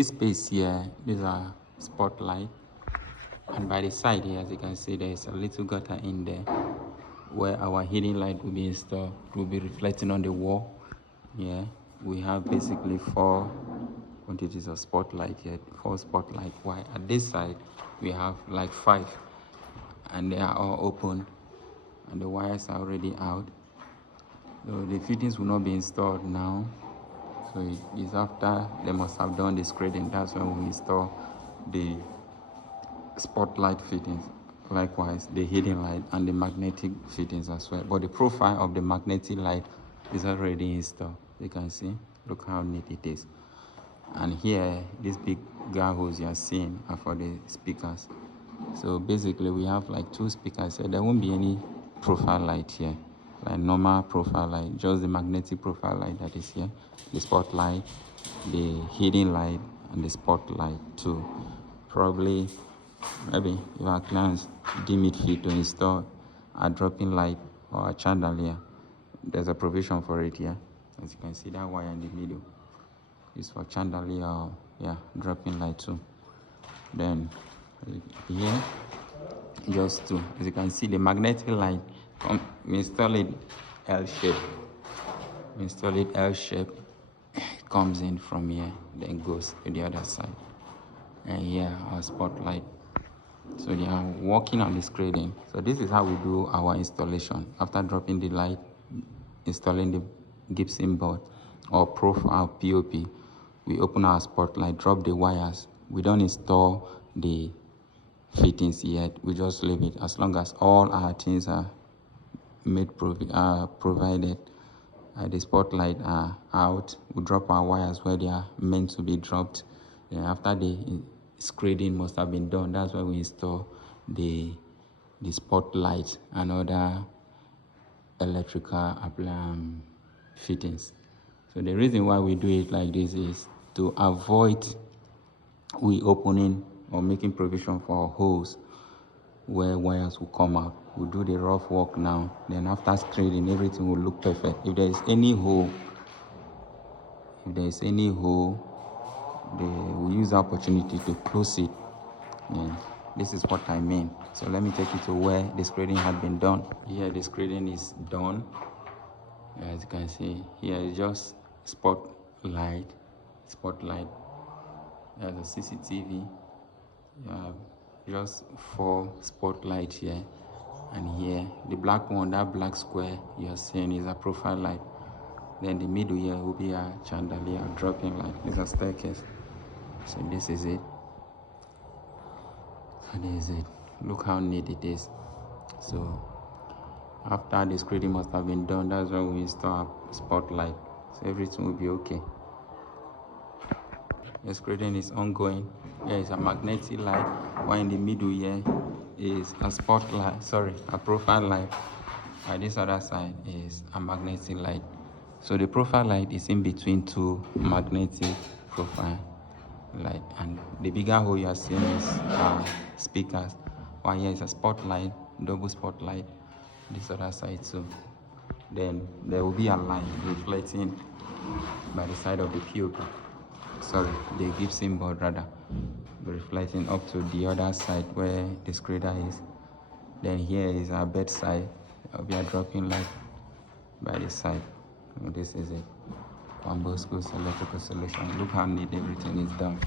This space here, these are spotlight, and by the side here, as you can see, there is a little gutter in there where our hidden light will be installed, will be reflecting on the wall. Yeah, we have basically 4 quantities of spotlight here, 4 spotlight. While at this side we have like 5, and they are all open and the wires are already out. So the fittings will not be installed now. So it is after they must have done the screening. That's when we install the spotlight fittings. Likewise, the hidden light and the magnetic fittings as well. But the profile of the magnetic light is already installed. You can see, look how neat it is. And here, these big guard holes you are seeing are for the speakers. So basically, we have like 2 speakers here. There won't be any profile light here, like normal profile light, just the magnetic profile light that is here, the spotlight, the hidden light, and the spotlight too. Probably, maybe if our clients deem it fit to install a dropping light or a chandelier, there's a provision for it here. As you can see, that wire in the middle is for chandelier or dropping light too. Then here, just to, as you can see, the magnetic light, we install it L-shape. It comes in from here, then goes to the other side. And here our spotlight. So they are working on the screening. So this is how we do our installation. After dropping the light, installing the Gibson board or profile POP, we open our spotlight, drop the wires. We don't install the fittings yet. We just leave it. As long as all our things are provided, the spotlight are out, we drop our wires where they are meant to be dropped. Then after the screening must have been done, that's why we install the spotlight and other electrical fittings. So the reason why we do it like this is to avoid we opening or making provision for holes where wires will come out. We'll do the rough work now, then after screening everything will look perfect. If there is any hole, they will use the opportunity to close it. And this is what I mean. So let me take you to where the screening had been done. Here the screening is done. As you can see, here is just spotlight. There's a CCTV. Just 4 spotlight here, and here the black one, that black square you're seeing is a profile light. Then the middle here will be a chandelier, dropping light. It's a staircase. So this is it. Look how neat it is. So after the screening must have been done, that's when we install a spotlight. So everything will be okay. The screening is ongoing. Here is a magnetic light, while in the middle here is a profile light. And this other side is a magnetic light. So the profile light is in between 2 magnetic profile light, and the bigger hole you are seeing is speakers, while here is a spotlight, double spotlight, this other side too. Then there will be a line reflecting by the side of the POP. The Gibson board rather, reflecting up to the other side where the screener is. Then here is our bedside. We are dropping light by the side. And this is it. Juan Bosco's electrical solution. Look how neat everything is done.